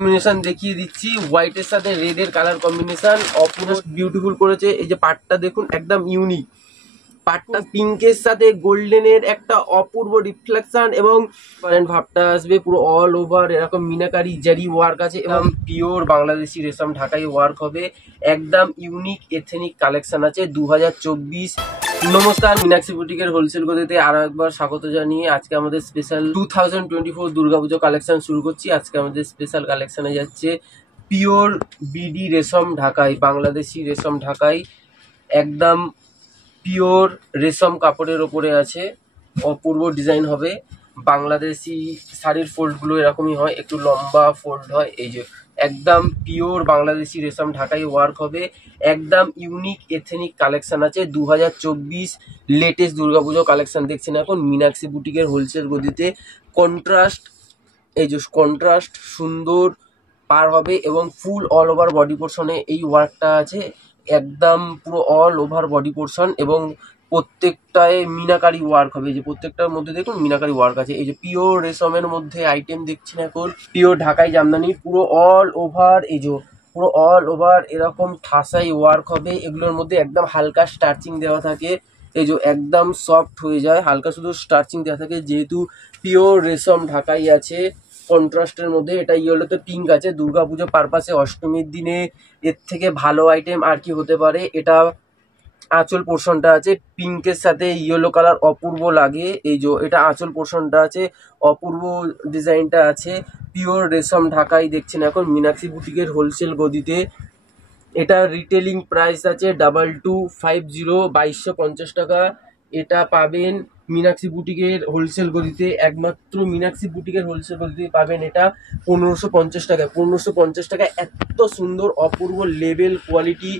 Combination দেখিয়ে দিচ্ছি, হোয়াইটের সাথে রেডের কালার কম্বিনেশন অপূর্ব বিউটিফুল করেছে। এই যে পাটটা দেখুন একদম ইউনিক, পাটটা পিঙ্কের সাথে গোল্ডেনের একটা অপূর্ব রিফ্লেকশন এবং ভাবটা আসবে পুরো অল ওভার এরকম মিনাকারি জারি ওয়ার্ক আছে এবং পিওর বাংলাদেশি রেশম ঢাকাই ওয়ার্ক হবে। একদম ইউনিক এথেনিক কালেকশন আছে 2024। নমস্কার, মীনাক্ষী বুটিকের হোলসেল গদিতে আরো একবার স্বাগত জানিয়ে আজকে আমাদের স্পেশাল 2024 দুর্গাপুজো কালেকশন শুরু করছি। আজকে আমাদের স্পেশাল কালেকশনে যাচ্ছে পিওর বিডি রেশম ঢাকাই, বাংলাদেশি রেশম ঢাকাই, একদম পিওর রেশম কাপড়ের ওপরে আছে, অপূর্ব ডিজাইন হবে। বাংলাদেশি শাড়ির ফোল্ডগুলো এরকমই হয়, একটু লম্বা ফোল্ড হয়। এই যে একদম পিওর বাংলাদেশি রেশম ঢাকাই ওয়ার্ক হবে। একদম ইউনিক এথেনিক কালেকশন আছে 2024 লেটেস্ট দুর্গাপুজো কালেকশন দেখছেন এখন মীনাক্ষী বুটিকের হোলসেল গদিতে। কন্ট্রাস্ট, এই যে কন্ট্রাস্ট সুন্দর পার হবে এবং ফুল অল ওভার বডি পোর্শনে এই ওয়ার্কটা আছে, একদম পুরো অল ওভার বডি পোর্শন এবং প্রত্যেকটায় মিনাকারি ওয়ার্ক হবে। এই যে প্রত্যেকটার মধ্যে দেখুন মিনাকারি ওয়ার্ক আছে। এই যে পিওর রেশমের মধ্যে আইটেম দেখছেন এখন, পিওর ঢাকাই জামদানি পুরো অল ওভার, এই যে পুরো অল ওভার এরকম ঠাসাই ওয়ার্ক হবে। এগুলোর মধ্যে একদম হালকা স্টার্চিং দেওয়া থাকে, এই যে একদম সফট হয়ে যায়, হালকা শুধু স্টার্চিং দেওয়া থাকে। যেহেতু পিওর রেশম ঢাকাই আছে কন্ট্রাস্টের মধ্যে, এটা ইয়েলোতে পিঙ্ক আছে। দুর্গাপুজো পারপাসে অষ্টমীর দিনে এর থেকে ভালো আইটেম আর কি হতে পারে। এটা আঁচল পোর্শনটা আছে পিঙ্কের সাথে ইয়েলো কালার, অপূর্ব লাগে। এই যে এটা আঁচল পোর্শনটা আছে, অপূর্ব ডিজাইনটা আছে। পিওর রেশম ঢাকাই দেখছেন এখন মীনাক্ষী বুটিকের হোলসেল গদিতে। এটা রিটেলিং প্রাইস আছে 2250, 2250 টাকা। এটা পাবেন মীনাক্ষী বুটিকের হোলসেল গদিতে, একমাত্র মীনাক্ষী বুটিকের হোলসেল গদিতে পাবেন এটা 1550 টাকা। 1550 টাকা এত সুন্দর অপূর্ব লেভেল কোয়ালিটি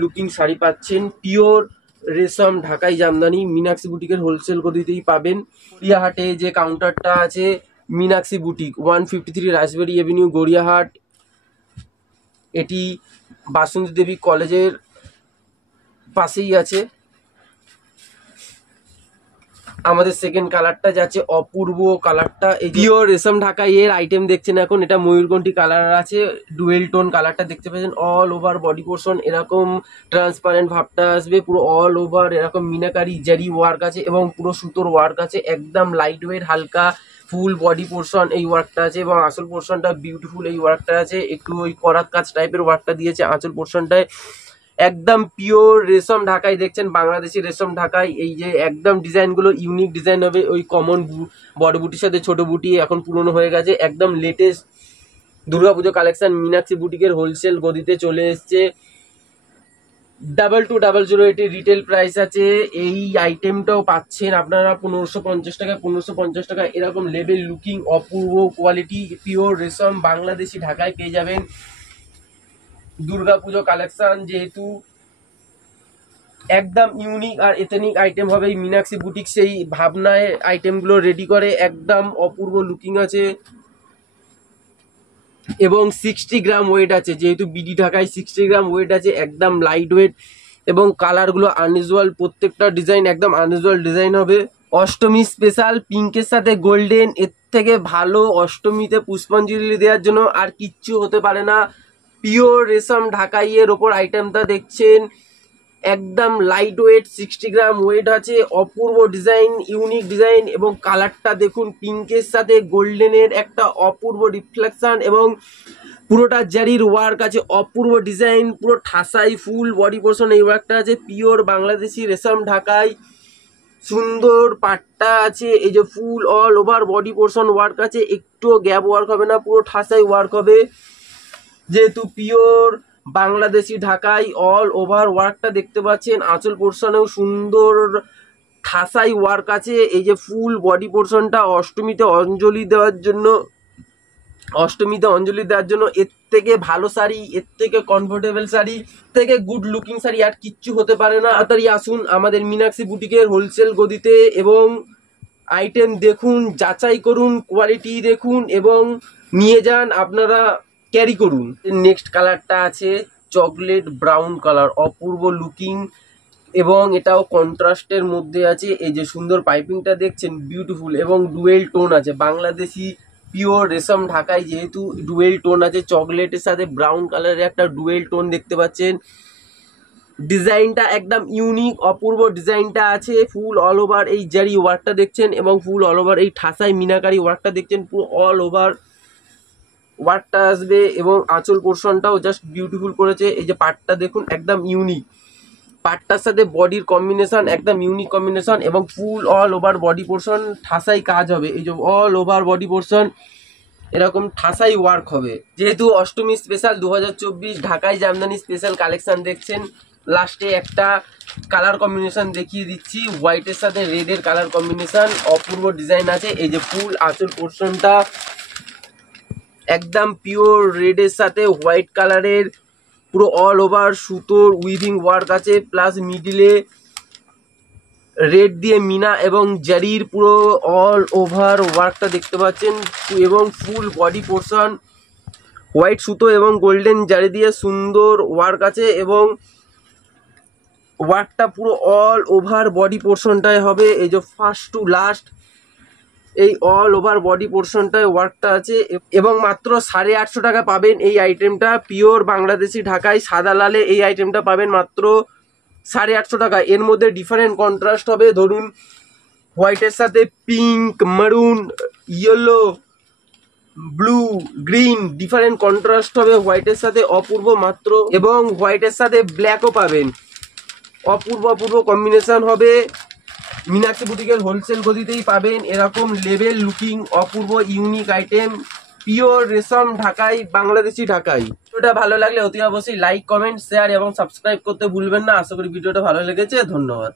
লুকিং শাড়ি পাচ্ছেন পিওর রেশম ঢাকাই জামদানি মীনাক্ষী বুটিকের হোলসেল গদিতেই পাবেন। গড়িয়াহাটে যে কাউন্টারটা আছে Meenakshi boutique, 153 raspberry Avenue, Gariahat. এটি বাসন্তী দেবী কলেজের পাশেই আছে। আমাদের সেকেন্ড কালারটা যাচ্ছে অপূর্ব কালারটা, এই পিওর রেশম ঢাকাই এর আইটেম দেখছেন এখন। এটা ময়ূরকণ্ঠী কালার আছে, ডুয়েল টোন কালারটা দেখতে পাচ্ছেন। অল ওভার বডি পোর্শন এরকম ট্রান্সপারেন্ট ভাবটা আসবে, পুরো অল ওভার এরকম মিনাকারি জারি ওয়ার্ক আছে এবং পুরো সুতোর ওয়ার্ক আছে। একদম লাইট ওয়েট হালকা ফুল বডি পোর্শন এই ওয়ার্কটা আছে এবং আসল পোর্শনটা বিউটিফুল এই ওয়ার্কটা আছে। একটু ওই করাত কাজ টাইপের ওয়ার্কটা দিয়েছে আঁচল পোর্শনটায়। একদম পিওর রেশম ঢাকাই দেখছেন, বাংলাদেশি রেশম ঢাকাই। এই যে একদম ডিজাইনগুলো ইউনিক ডিজাইন হবে, ওই কমন বড় বুটির সাথে ছোট বুটি এখন পুরনো হয়ে গেছে। একদম latest Durga Puja collection Meenakshi বুটিকের wholesale গদিতে চলে এসছে। 2200 এটি রিটেল প্রাইস আছে। এই আইটেমটাও পাচ্ছেন আপনারা 1550 টাকায়। 1550 টাকা এরকম লেভেল লুকিং অপূর্ব কোয়ালিটি পিওর রেশম বাংলাদেশি ঢাকায় পেয়ে যাবেন। দুর্গাপুজো কালেকশন যেহেতু একদম ইউনিক আর এথেনিক আইটেম হবে, মীনাক্ষী বুটিক সেই ভাবনায় আইটেমগুলো রেডি করে। একদম অপূর্ব লুকিং আছে এবং 60 গ্রাম ওয়েট আছে, যেহেতু বিডি ঢাকায় 60 গ্রাম ওয়েট আছে। একদম লাইট ওয়েট এবং কালারগুলো আনইউজুয়াল, প্রত্যেকটা ডিজাইন একদম আনইউজুয়াল ডিজাইন হবে। অষ্টমী স্পেশাল পিঙ্কের সাথে গোল্ডেন, এর থেকে ভালো অষ্টমীতে পুষ্পাঞ্জলি দেওয়ার জন্য আর কিচ্ছু হতে পারে না। পিওর রেশম ঢাকাইয়ের ওপর আইটেমটা দেখছেন, একদম লাইট ওয়েট 60 গ্রাম ওয়েট আছে। অপূর্ব ডিজাইন, ইউনিক ডিজাইন এবং কালারটা দেখুন পিঙ্কের সাথে গোল্ডেনের একটা অপূর্ব রিফ্লেকশন এবং পুরোটা জারির ওয়ার্ক আছে, অপূর্ব ডিজাইন, পুরো ঠাসাই ফুল বডি পোর্শন এই ওয়ার্কটা আছে। পিওর বাংলাদেশি রেশম ঢাকাই সুন্দর পাট্টা আছে। এই যে ফুল all over body portion work আছে, একটু গ্যাপ ওয়ার্ক হবে না, পুরো ঠাসাই ওয়ার্ক হবে। যেহেতু পিওর বাংলাদেশি ঢাকাই অল ওভার ওয়ার্কটা দেখতে পাচ্ছেন। আঁচল পোর্শনেও সুন্দর ঠাসাই ওয়ার্ক আছে। এই যে ফুল বডি পোর্শনটা অষ্টমীতে অঞ্জলি দেওয়ার জন্য, এর থেকে ভালো শাড়ি, এর থেকে কমফোর্টেবল শাড়ি, থেকে গুড লুকিং শাড়ি আর কিচ্ছু হতে পারে না। তাড়াতাড়ি আসুন আমাদের মীনাক্ষী বুটিকের হোলসেল গদিতে এবং আইটেম দেখুন, যাচাই করুন, কোয়ালিটি দেখুন এবং নিয়ে যান, আপনারা ক্যারি করুন। নেক্সট কালারটা আছে চকলেট ব্রাউন কালার, অপূর্ব লুকিং এবং এটাও কন্ট্রাস্টের মধ্যে আছে। এই যে সুন্দর পাইপিংটা দেখছেন বিউটিফুল এবং ডুয়েল টোন আছে। বাংলাদেশি পিওর রেশম ঢাকাই, যেহেতু ডুয়েল টোন আছে, চকলেটের সাথে ব্রাউন কালারের একটা ডুয়েল টোন দেখতে পাচ্ছেন। ডিজাইনটা একদম ইউনিক, অপূর্ব ডিজাইনটা আছে। ফুল অল ওভার এই জারি ওয়ার্কটা দেখছেন এবং ফুল অল ওভার এই ঠাসাই মিনাকারি ওয়ার্কটা দেখছেন, পুরো অল ওভার ওয়ার্কটা আসবে এবং আঁচল পোর্শনটাও জাস্ট বিউটিফুল করেছে। এই যে পাটটা দেখুন একদম ইউনিক, পাটটার সাথে বডির কম্বিনেশন একদম ইউনিক কম্বিনেশন এবং full all over body portion ঠাসাই কাজ হবে। এই যে অল ওভার বডি পোর্শন এরকম ঠাসাই ওয়ার্ক হবে। যেহেতু অষ্টমী স্পেশাল 2024 ঢাকাই জামদানি স্পেশাল কালেকশন দেখছেন, লাস্টে একটা কালার কম্বিনেশন দেখিয়ে দিচ্ছি, হোয়াইটের সাথে রেডের কালার কম্বিনেশন, অপূর্ব ডিজাইন আছে। এই যে ফুল আঁচল পোর্শনটা একদম পিওর রেডের সাথে হোয়াইট কালারের, পুরো অল ওভার সুতোর উইভিং ওয়ার্ক আছে, প্লাস মিডিলে রেড দিয়ে মিনা এবং জারির পুরো অল ওভার ওয়ার্কটা দেখতে পাচ্ছেন এবং ফুল বডি পোর্শন হোয়াইট সুতো এবং গোল্ডেন জারি দিয়ে সুন্দর ওয়ার্ক আছে এবং ওয়ার্কটা পুরো অল ওভার বডি পোর্শনটায় হবে। এই যে ফার্স্ট টু লাস্ট এই অল ওভার বডি পোর্শনটায় ওয়ার্কটা আছে এবং মাত্র 850 টাকা পাবেন এই আইটেমটা। পিওর বাংলাদেশি ঢাকায় সাদা লালে এই আইটেমটা পাবেন মাত্র 850 টাকা। এর মধ্যে ডিফারেন্ট কন্ট্রাস্ট হবে, ধরুন হোয়াইটের সাথে পিঙ্ক, মারুন, yellow, blue, green different contrast হবে হোয়াইটের সাথে, অপূর্ব মাত্র। এবং হোয়াইটের সাথে ব্ল্যাকও পাবেন, অপূর্ব অপূর্ব কম্বিনেশন হবে। মীনাক্ষী বুটিকের হোলসেল গদিতেই পাবেন এরকম লেভেল লুকিং অপূর্ব ইউনিক আইটেম, পিওর রেশম ঢাকাই, বাংলাদেশি ঢাকাই। ভিডিওটা ভালো লাগলে অতি অবশ্যই লাইক, কমেন্ট, শেয়ার এবং সাবস্ক্রাইব করতে ভুলবেন না। আশা করি ভিডিওটা ভালো লেগেছে। ধন্যবাদ।